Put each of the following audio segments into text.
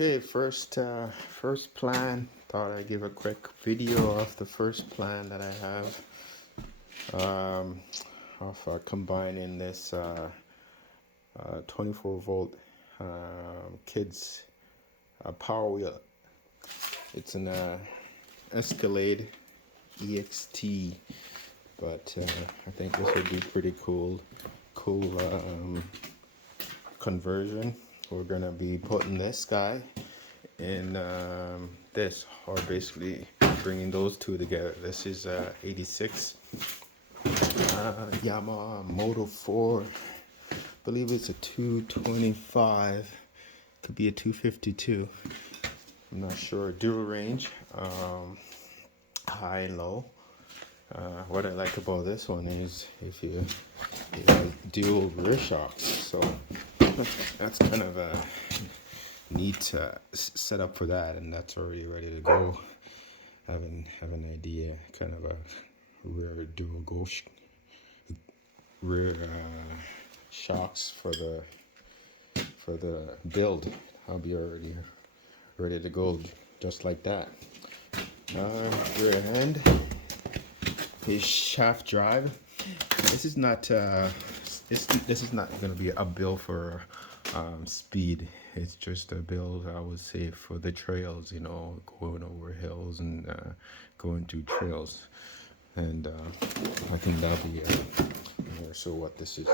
Okay, first plan. Thought I'd give a quick video of the first plan that I have of combining this 24 volt kids power wheel. It's an Escalade EXT, but I think this would be pretty cool conversion. We're gonna be putting this guy in this, or basically bringing those two together. This is 86 Yamaha Moto 4. I believe it's a 225. Could be a 252. I'm not sure. Dual range, high and low. What I like about this one is if you dual rear shocks, so that's kind of a neat setup for that, and that's already ready to go. Have an idea, kind of a rear dual rear shocks for the build. I'll be already ready to go, just like that. Rear end is shaft drive. This is not this is not going to be a build for speed. It's just a build, I would say, for the trails, going over hills and going through trails. And I think that'll be more so what this is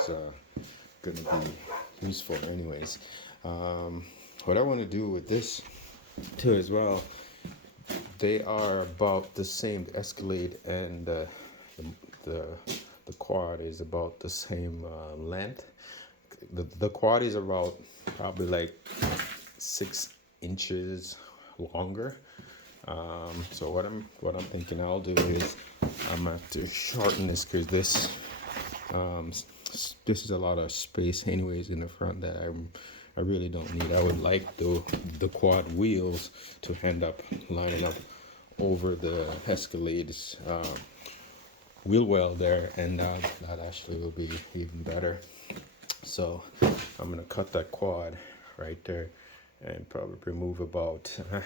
going to be used for anyways. What I want to do with this too as well, they are about the same. The Escalade and the quad is about the same length. The quad is about probably like 6 inches longer. So what I'm thinking I'll do is I'm gonna have to shorten this, because this is a lot of space anyways in the front that I really don't need. I would like the quad wheels to end up lining up over the Escalade's wheel well there, and that actually will be even better. So I'm gonna cut that quad right there and probably remove about I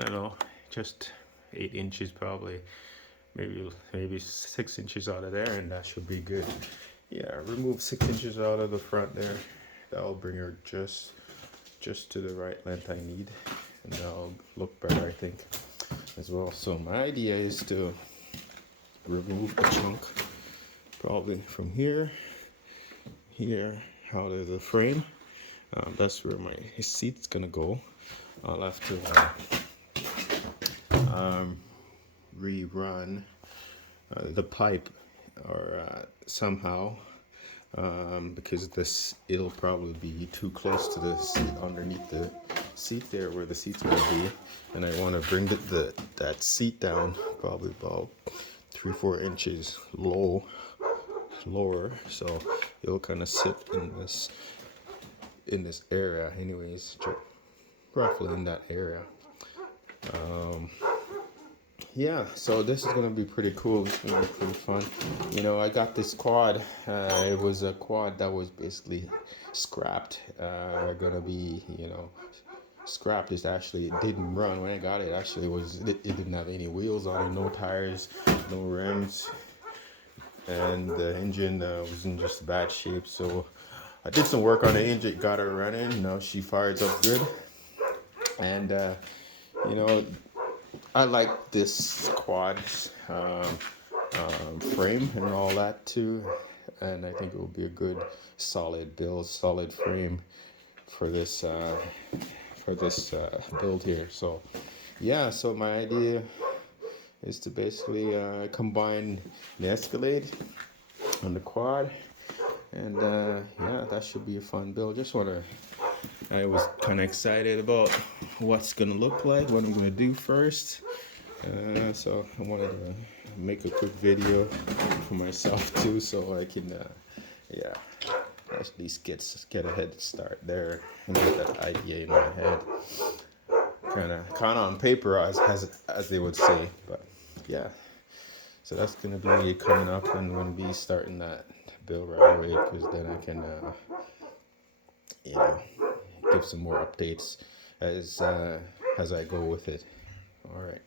don't know, just 8 inches, probably maybe 6 inches out of there, and that should be good. Yeah, remove 6 inches out of the front there. That'll bring her just to the right length I need, and that'll look better, I think, as well. So my idea is to remove a chunk, probably from here out of the frame. That's where my seat's gonna go. I'll have to rerun the pipe or somehow, because it'll probably be too close to the seat, underneath the seat there where the seat's gonna be, and I want to bring that seat down probably about 3-4 inches lower, so it'll kind of sit in this area anyways, roughly in that area. Yeah, so this is gonna be pretty cool. It's gonna be pretty fun. I got this quad. It was a quad that was basically scrapped. Gonna be, scrapped. It didn't run when I got it. Actually, it didn't have any wheels on it, no tires, no rims, and the engine was in just bad shape. So I did some work on the engine, got her running. Now she fires up good, and I like this quad frame and all that too, and I think it will be a good solid frame for this build here. So yeah, so my idea is to basically combine the Escalade on the quad, and yeah, that should be a fun build. I was kind of excited about what's gonna look like, what I'm gonna do first. So I wanted to make a quick video for myself too, so I can, at least get a head start there and get that idea in my head, kind of on paper, as they would say. But yeah, so that's gonna be coming up, and I'm gonna be starting that build right away, because then I can, give some more updates as I go with it. All right.